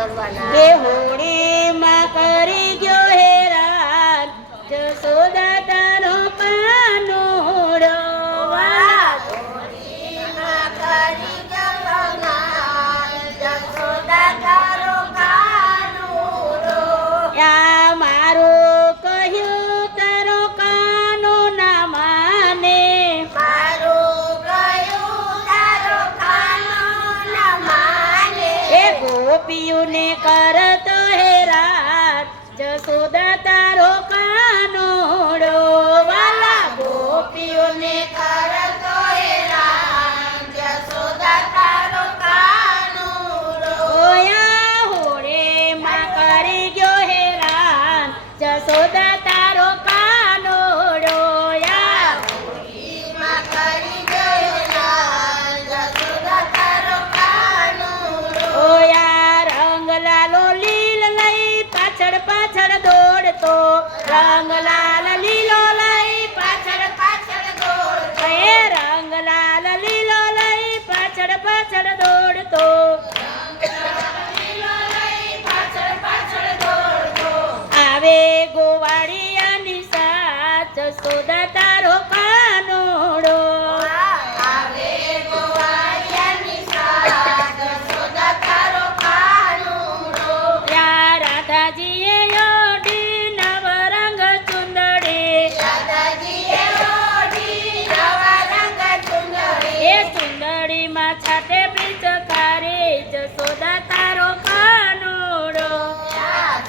કે હોળીમાં કરી ગયો હેરાન જશોદા તારો કાનુડો વાલા હોળીમાં કરી ગયો હેરાન જશોદા તારો કાનુડો યા મારું કહ્યું તારો કાનો ના માને મારું કહ્યું તારો કાનો ના માને એ ગોપીઓને કરતો હેરાન જશોદા તારો કાનુડો વાલા ગોપીઓને કરતો હેરાન જશોદા તારો કાનુડો ઓયા હોળીમાં કરી ગયો હેરાન જશોદા તારો કાનુડો યા હોળીમાં કરી ગયો હેરાન જશોદા તારો કાનુડો ઓયા રંગ લાલો લીલ લઈ પાછળ પાછળ દોડતો રંગ લાલ લીલો લઈ પાછળ પાછળ દોડ એ રંગ લાલ લીલો લઈ પાછળ પાછળ દોડતો લીલો લઈ પાછળ પાછળ દોડતો આવે ગોવાળિયાની સાથ જશોદા તારો કાનુડો આવે ગોવાળિયાની સાથ જશોદા તારો કાનુડો ત્યાં રાધાજીએ ઓઢી નવરંગ ચુંદડી દાદાજીએ ઓઢી નવા રંગ ચુંદડી એ ચુંદડીમાં છાટે પિચકારી જશોદા તારો કાનુડો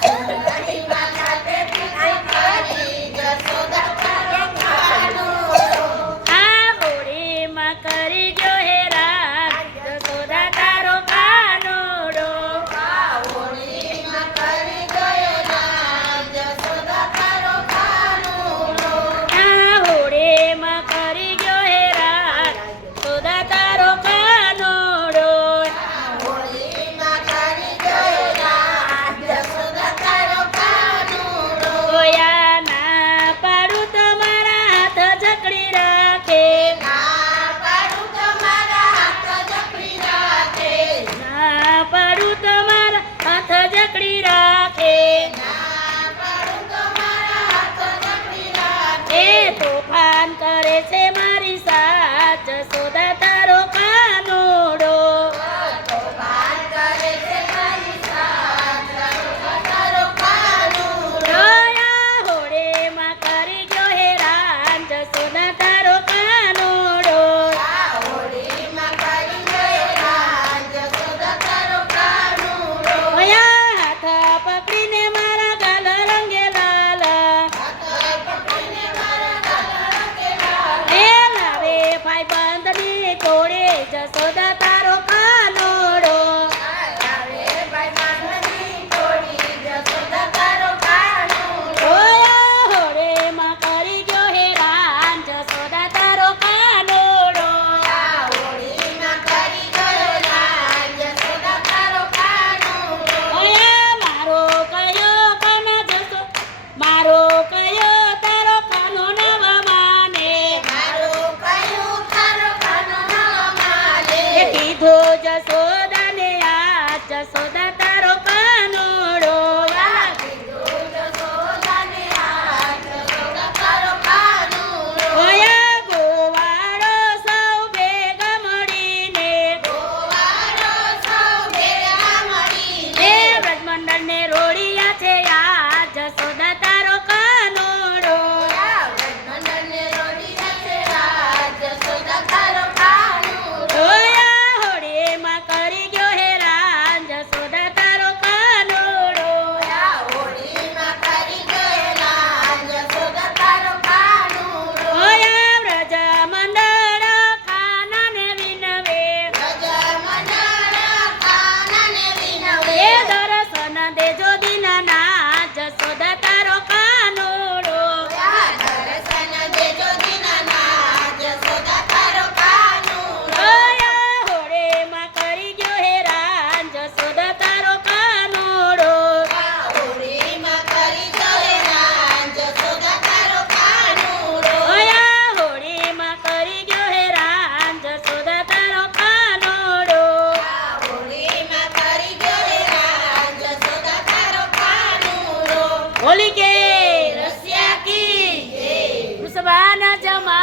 ચુંદડીમાં છાપે પીછી કરી જશોદા તારો કાનુડો આ હોળીમાં કરી ગયો હેરાન જશોદા તારો કાનુડો હોળીમાં કરી ગયો નામ જશોદા તારો કાનુડો આ હોળીમાં કરી ગયો હેરાન જશોદા તારો કાનુડો હોળીમાં કરી ગયો નામ જશોદા તારો કાનુડો ઓયા ના પાડું તમારા હાથ જકડી રાખે ના પાડું તમારા હાથ જકડી રાખે ના પાડું તમારા હાથ જકડી રાખે ના પાડું તમારા હાથ જકડી રાખે એ તોફાન કરે છે મારી સાથ જશોદા તારો કાનુડો તોફાન કરે છે મારી સાથ જશોદા તારો કાનુડો ઓયા હોળીમાં કરી ગયો હેરાન જશોદા તારો કાનુડો હોળીમાં કરી ગયો નામ જશોદા તારો કાનુડો ઓયા હાથ પકડીને મારા ગાલ રંગે લાલ પકડીને મારા ગાલ રંગે લાલ એ લાવે ભાઈ બંધની તોડે જશોદા તારો કાનુડો આવે ભાઈ બાંધણી તોડી જશોદા તારો કાનુડો ઓયા હોળીમાં કરી ગયો હેરાન જશોદા તારો કાનુડો હોળીમાં કરી ગયો નામ જશોદા તારો કાનુડો ઓયા મારો કયો કાનો જશો મારો કયો તારો કાનો નવ માને મારું કયું તારો કાનો ન માને એ કીધું જશોદાને આ જશોદા તારો કાનુડો કીધું જશોદાને આ જશોદા તારો કાનુડો ઓયા ગોવાળો સૌ ભેગા મળીને ગોવાળો સૌ ભેગા મળીને એ વ્રજમંડળને રોડિયા છે આ જશોદા તારો કાનુડો મંડળને રોડી જશે આ જશોદા તારો કાનુડો ઓયા હોળીમાં કરી ગયો હેરાન જશોદા તારો કાનુડો હોળીમાં કરી ગયો નામ જશોદા તારો કાનુડો ઓયા વ્રજ મંડળ કાનાને વિનવે રજા મંડળ કાનને વિનવે એ દર્શન દેજો દીનાનાથ જશોદા તારો કાનુડો દર્શન દેજો દીનાનાથ જશોદા તારો કાનુડો ઓયા હોળીમાં કરી ગયો હેરાન જશોદા તારો કાનુડો હોળીમાં કરી ગયો નામ જશોદા તારો કાનુડો ઓયા હોળીમાં કરી ગયો હેરાન જશોદા તારો કાનુડો હોળીમાં કરી ગયો નામ હોલી કે રસિયા કી જય. વૃષભાના જમા